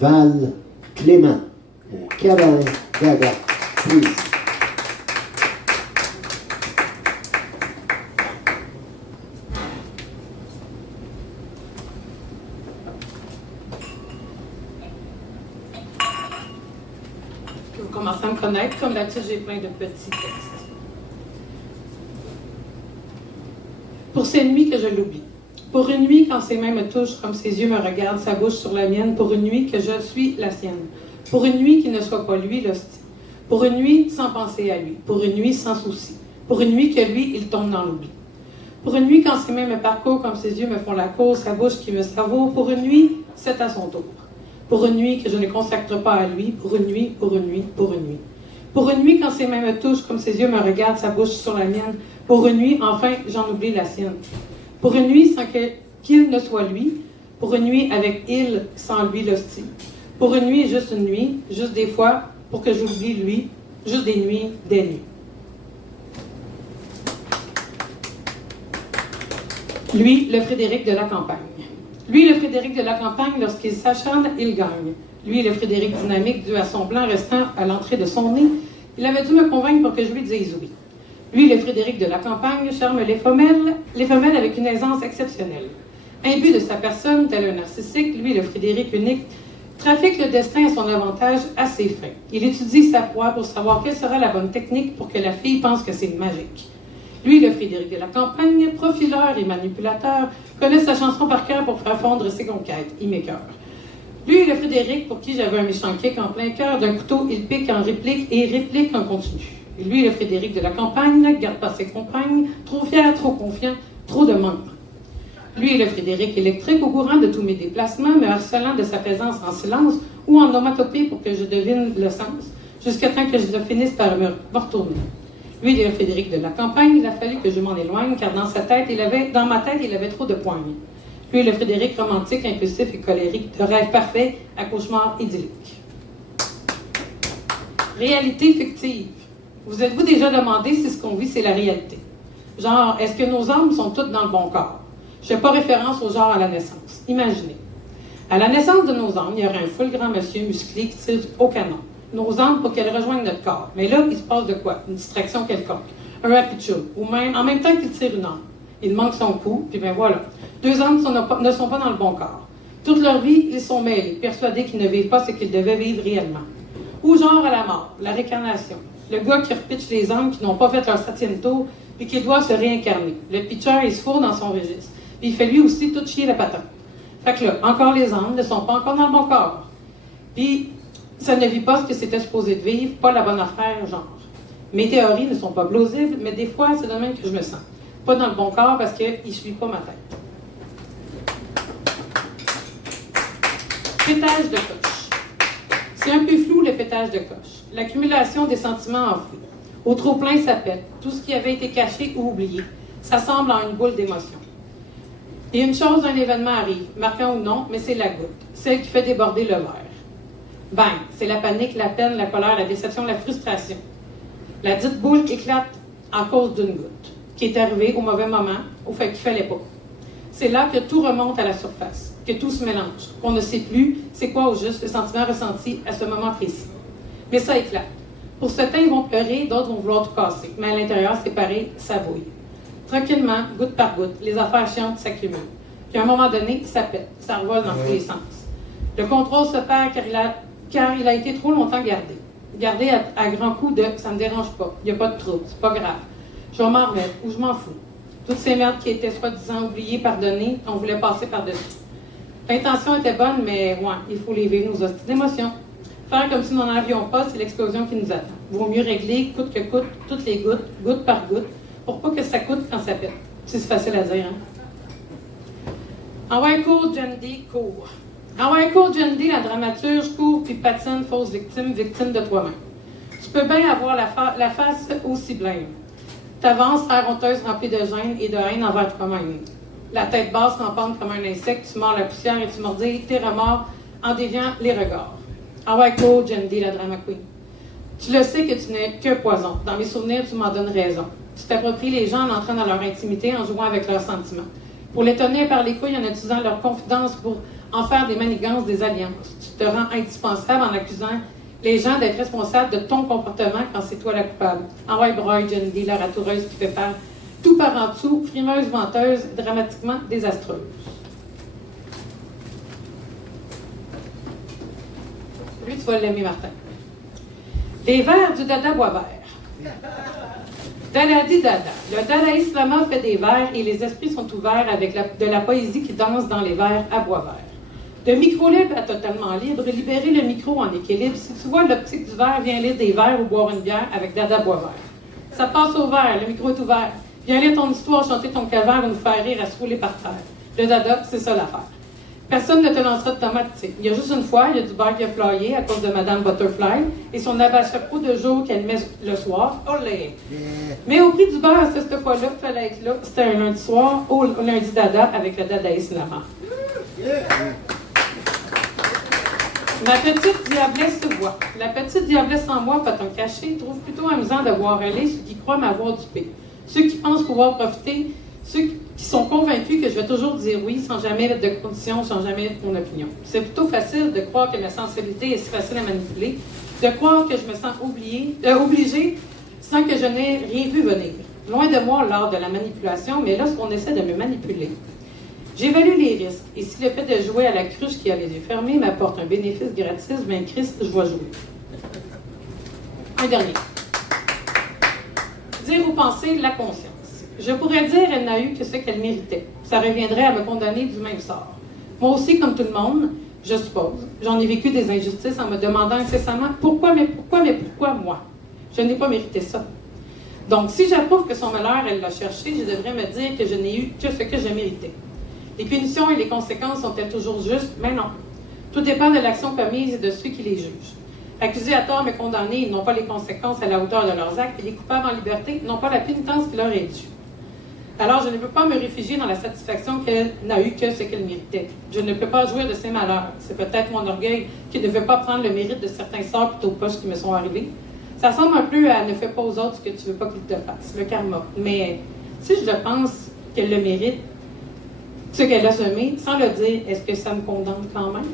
Val Clément au Cabane Gaga. Please. Vous commencez à me connaître. Comme d'habitude, j'ai plein de petits textes. Pour ces nuits que je l'oublie. Pour une nuit quand ses mains me touchent, comme ses yeux me regardent, sa bouche sur la mienne. Pour une nuit que je suis la sienne. Pour une nuit qu'il ne soit pas lui l'hostie. Pour une nuit sans penser à lui. Pour une nuit sans souci. Pour une nuit que lui, il tombe dans l'oubli. Pour une nuit quand ses mains me parcourent, comme ses yeux me font la cour, sa bouche qui me savoure. Pour une nuit, c'est à son tour. Pour une nuit que je ne consacre pas à lui. Pour une nuit, pour une nuit, pour une nuit. Pour une nuit quand ses mains me touchent, comme ses yeux me regardent, sa bouche sur la mienne. Pour une nuit, enfin, j'en oublie la sienne. Pour une nuit sans qu'il ne soit lui. Pour une nuit avec il, sans lui l'hostie. Pour une nuit, juste une nuit, juste des fois, pour que j'oublie lui, juste des nuits, des nuits. Lui, le Frédéric de la campagne. Lui, le Frédéric de la campagne, lorsqu'il s'acharne, il gagne. Lui, le Frédéric dynamique, dû à son blanc restant à l'entrée de son nez, il avait dû me convaincre pour que je lui dise oui. Lui, le Frédéric de la campagne, charme les femelles avec une aisance exceptionnelle. Imbu de sa personne, tel un narcissique, lui, le Frédéric unique, trafique le destin à son avantage à ses fins. Il étudie sa proie pour savoir quelle sera la bonne technique pour que la fille pense que c'est magique. Lui, le Frédéric de la campagne, profileur et manipulateur, connaît sa chanson par cœur pour faire fondre ses conquêtes. Il m'écoeure. Lui, le Frédéric, pour qui j'avais un méchant kick en plein cœur, d'un couteau, il pique en réplique et réplique en continu. Et lui, le Frédéric de la campagne, garde pas ses compagnes, trop fier, trop confiant, trop de manquement. Lui, le Frédéric électrique, au courant de tous mes déplacements, me harcelant de sa présence en silence ou en onomatopée pour que je devine le sens, jusqu'à temps que je finisse par me retourner. Lui, le Frédéric de la campagne, il a fallu que je m'en éloigne, car dans ma tête, il avait trop de poignes. Lui, le Frédéric romantique, impulsif et colérique, de rêve parfait à cauchemar idyllique. Réalité fictive. Vous êtes-vous déjà demandé si ce qu'on vit, c'est la réalité? Genre, est-ce que nos âmes sont toutes dans le bon corps? Je ne fais pas référence au genre à la naissance. Imaginez. À la naissance de nos âmes, il y aurait un full grand monsieur musclé qui tire au canon. Nos âmes pour qu'elles rejoignent notre corps. Mais là, il se passe de quoi? Une distraction quelconque. Un rapichou. Ou même, en même temps qu'il tire une âme. Il manque son coup, puis ben voilà. Deux âmes ne sont pas dans le bon corps. Toute leur vie, ils sont mêlés, persuadés qu'ils ne vivent pas ce qu'ils devaient vivre réellement. Ou genre à la mort, la réincarnation. Le gars qui repitche les âmes qui n'ont pas fait leur 7e tour, puis qui doivent se réincarner. Le pitcher, il se fourre dans son registre. Puis il fait lui aussi tout chier la patente. Fait que là, encore les âmes ne sont pas encore dans le bon corps. Puis, ça ne vit pas ce que c'était supposé de vivre, pas la bonne affaire, genre. Mes théories ne sont pas plausibles, mais des fois, c'est de même que je me sens. Pas dans le bon corps parce qu'il ne suit pas ma tête. Pétage de coche. C'est un peu flou, le pétage de coche. L'accumulation des sentiments enfouis. Au trop-plein, ça pète. Tout ce qui avait été caché ou oublié. Ça semble en une boule d'émotion. Et une chose, un événement arrive, marquant ou non, mais c'est la goutte. Celle qui fait déborder le verre. Bang! C'est la panique, la peine, la colère, la déception, la frustration. La dite boule éclate à cause d'une goutte, qui est arrivée au mauvais moment, au fait qu'il ne fallait pas. C'est là que tout remonte à la surface, que tout se mélange, qu'on ne sait plus c'est quoi au juste le sentiment ressenti à ce moment précis. Mais ça éclate. Pour certains, ils vont pleurer, d'autres vont vouloir tout casser. Mais à l'intérieur, c'est pareil, ça bouille. Tranquillement, goutte par goutte, les affaires chiantes s'accumulent. Puis à un moment donné, ça pète, ça revole dans tous les sens. Le contrôle se perd car il a été trop longtemps gardé. Gardé à grands coups de « ça me dérange pas, il n'y a pas de trouble, c'est pas grave, je vais m'en remettre ou je m'en fous ». Toutes ces merdes qui étaient soi-disant oubliées, pardonnées, on voulait passer par-dessus. L'intention était bonne, mais ouais, il faut les vivre nos hosties d'émotions. Faire comme si nous n'en avions pas, c'est l'explosion qui nous attend. Vaut mieux régler, coûte que coûte, toutes les gouttes, goutte par goutte, pour pas que ça coûte quand ça pète. C'est facile à dire, hein? En ouais, cours, Jandy, cours. En ouais, cours, Jandy, la dramaturge, court puis patine, fausse victime, victime de toi-même. Tu peux bien avoir la face aussi blême. T'avances, frère honteuse remplie de gêne et de haine envers toi-même. La tête basse rampante comme un insecte, tu mords la poussière et tu mordis tes remords en déviant les regards. Ah ouais, cool, Jandy, la drama queen. Tu le sais que tu n'es que poison. Dans mes souvenirs, tu m'en donnes raison. Tu t'appropries les gens en entrant dans leur intimité, en jouant avec leurs sentiments. Pour les tenir par les couilles, en utilisant leur confidence pour en faire des manigances, des alliances. Tu te rends indispensable en accusant les gens d'être responsables de ton comportement quand c'est toi la coupable. Envoie broye, Jenny D, la ratoureuse qui fait faire tout par en dessous, frimeuse, menteuse, dramatiquement désastreuse. Lui, tu vas l'aimer, Martin. Les vers du Dada Boisvert. Dada dit Dada. Le dadaïsme lama fait des vers et les esprits sont ouverts avec de la poésie qui danse dans les vers à Boisvert. De micro libre à totalement libre, libérer le micro en équilibre. Si tu vois l'optique du verre, viens lire des vers ou boire une bière avec Dada Boisvert. Ça passe au verre, le micro est ouvert. Viens lire ton histoire, chanter ton calvaire ou nous faire rire à se rouler par terre. Le Dada, c'est ça l'affaire. Personne ne te lancera de tomates. Il y a juste une fois, il y a du beurre qui a flyé à cause de Madame Butterfly et son abat-chapeau de jour qu'elle met le soir. Olé! Mais au prix du beurre, cette fois-là, il fallait être là. C'était un lundi soir, au lundi Dada, avec le dadaïsme lama. Ma petite diablesse se voit. La petite diablesse en moi, pas tant cachée, trouve plutôt amusant de voir aller ceux qui croient m'avoir dupé. Ceux qui pensent pouvoir profiter, ceux qui sont convaincus que je vais toujours dire oui sans jamais mettre de conditions, sans jamais mettre mon opinion. C'est plutôt facile de croire que ma sensibilité est si facile à manipuler, de croire que je me sens obligée sans que je n'ai rien vu venir. Loin de moi l'art de la manipulation, mais lorsqu'on essaie de me manipuler. J'évalue les risques, et si le fait de jouer à la cruche qui a les yeux fermés m'apporte un bénéfice gratis, ben Christ, je vais jouer. Un dernier. Dire ou penser la conscience. Je pourrais dire elle n'a eu que ce qu'elle méritait. Ça reviendrait à me condamner du même sort. Moi aussi, comme tout le monde, je suppose, j'en ai vécu des injustices en me demandant incessamment pourquoi moi? Je n'ai pas mérité ça. Donc, si j'approuve que son malheur, elle l'a cherché, je devrais me dire que je n'ai eu que ce que je méritais. Les punitions et les conséquences sont-elles toujours justes? Mais non. Tout dépend de l'action commise et de ceux qui les jugent. Accusés à tort mais condamnés n'ont pas les conséquences à la hauteur de leurs actes et les coupables en liberté n'ont pas la pénitence qui leur est due. Alors, je ne peux pas me réfugier dans la satisfaction qu'elle n'a eu que ce qu'elle méritait. Je ne peux pas jouir de ses malheurs. C'est peut-être mon orgueil qui ne veut pas prendre le mérite de certains sorts plutôt poches qui me sont arrivés. Ça ressemble un peu à « ne fais pas aux autres ce que tu ne veux pas qu'ils te fassent », le karma. Mais si je pense qu'elle le mérite, ce qu'elle a semé, sans le dire, est-ce que ça me condamne quand même?